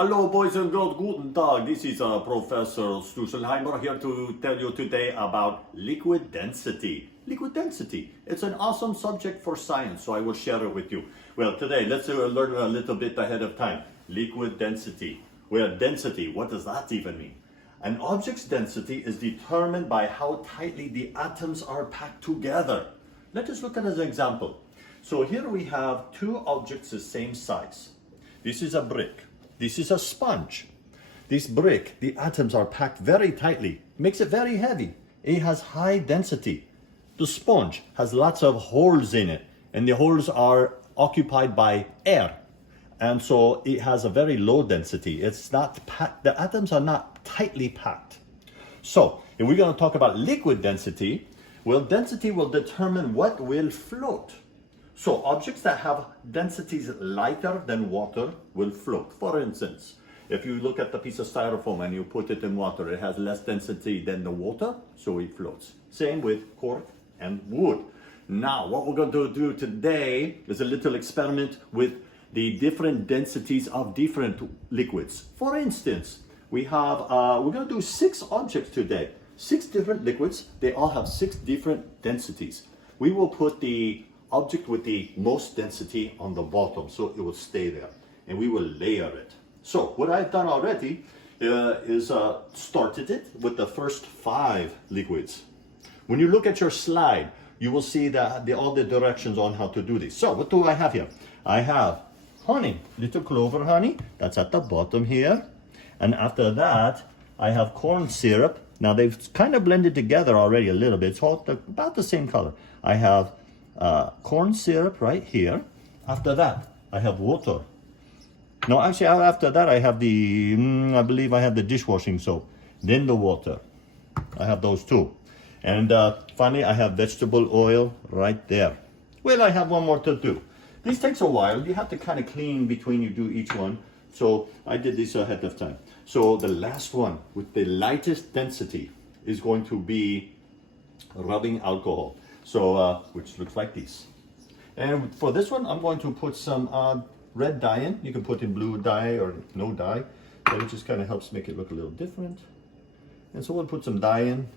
Hello, boys and girls. Guten Tag. This is Professor Stutzelheimer here to tell you today about liquid density. Liquid density. It's an awesome subject for science, so I will share it with you. Well, today, let's learn a little bit ahead of time. Liquid density. Well, density, what does that even mean? An object's density is determined by how tightly the atoms are packed together. Let us look at an example. So here we have two objects the same size. This is a brick. This is a sponge. This brick, the atoms are packed very tightly, makes it very heavy. It has high density. The sponge has lots of holes in it, and the holes are occupied by air. And so it has a very low density. It's not packed, the atoms are not tightly packed. So, if we're going to talk about liquid density, well, density will determine what will float. So objects that have densities lighter than water will float. For instance, if you look at the piece of styrofoam and you put it in water, it has less density than the water, so it floats. Same with cork and wood. Now, what we're going to do today is a little experiment with the different densities of different liquids. For instance, we're going to do 6 objects today. 6 different liquids. They all have 6 different densities. We will put the object with the most density on the bottom, so it will stay there, and we will layer it. So what I've done already is started it with the first 5 liquids. When you look at your slide, you will see that all the directions on how to do this. So what do I have here? I have honey, little clover honey, that's at the bottom here, and after that I have corn syrup. Now they've kind of blended together already a little bit. It's all about the same color. I have corn syrup right here. After that, I have water. No, actually, after that, I have I believe I have the dishwashing soap. Then the water. I have those two. And finally, I have vegetable oil right there. Well, I have one more to do. This takes a while. You have to kind of clean between you do each one. So I did this ahead of time. So the last one with the lightest density is going to be rubbing alcohol. So, which looks like this. And for this one, I'm going to put some red dye in. You can put in blue dye or no dye, but it just kind of helps make it look a little different. And so we'll put some dye in.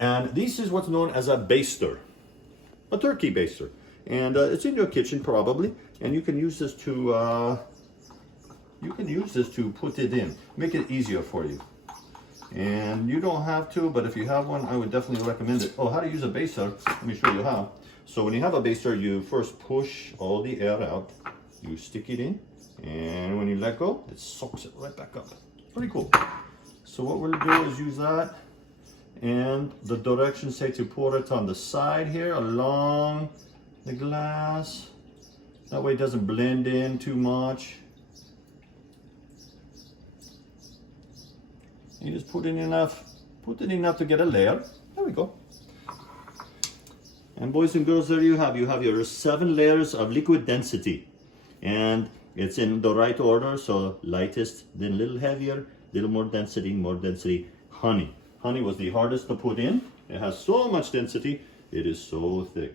And this is what's known as a baster, a turkey baster. And it's in your kitchen probably, and you can use this to put it in, make it easier for you. And you don't have to, but if you have one, I would definitely recommend it. Oh, how to use a baster? Let me show you how. So when you have a baster, you first push all the air out. You stick it in, and when you let go, it soaks it right back up. Pretty cool. So what we'll do is use that, and the directions say to pour it on the side here along the glass. That way it doesn't blend in too much. You just put in enough to get a layer. There we go. And boys and girls, there you have your 7 layers of liquid density. And it's in the right order, so lightest, then a little heavier, little more density, honey. Honey was the hardest to put in. It has so much density, it is so thick.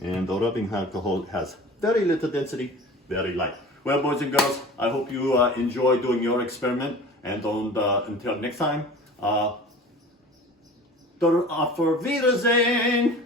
And the rubbing alcohol has very little density, very light. Well, boys and girls, I hope you enjoy doing your experiment. And until next time, auf Wiedersehen!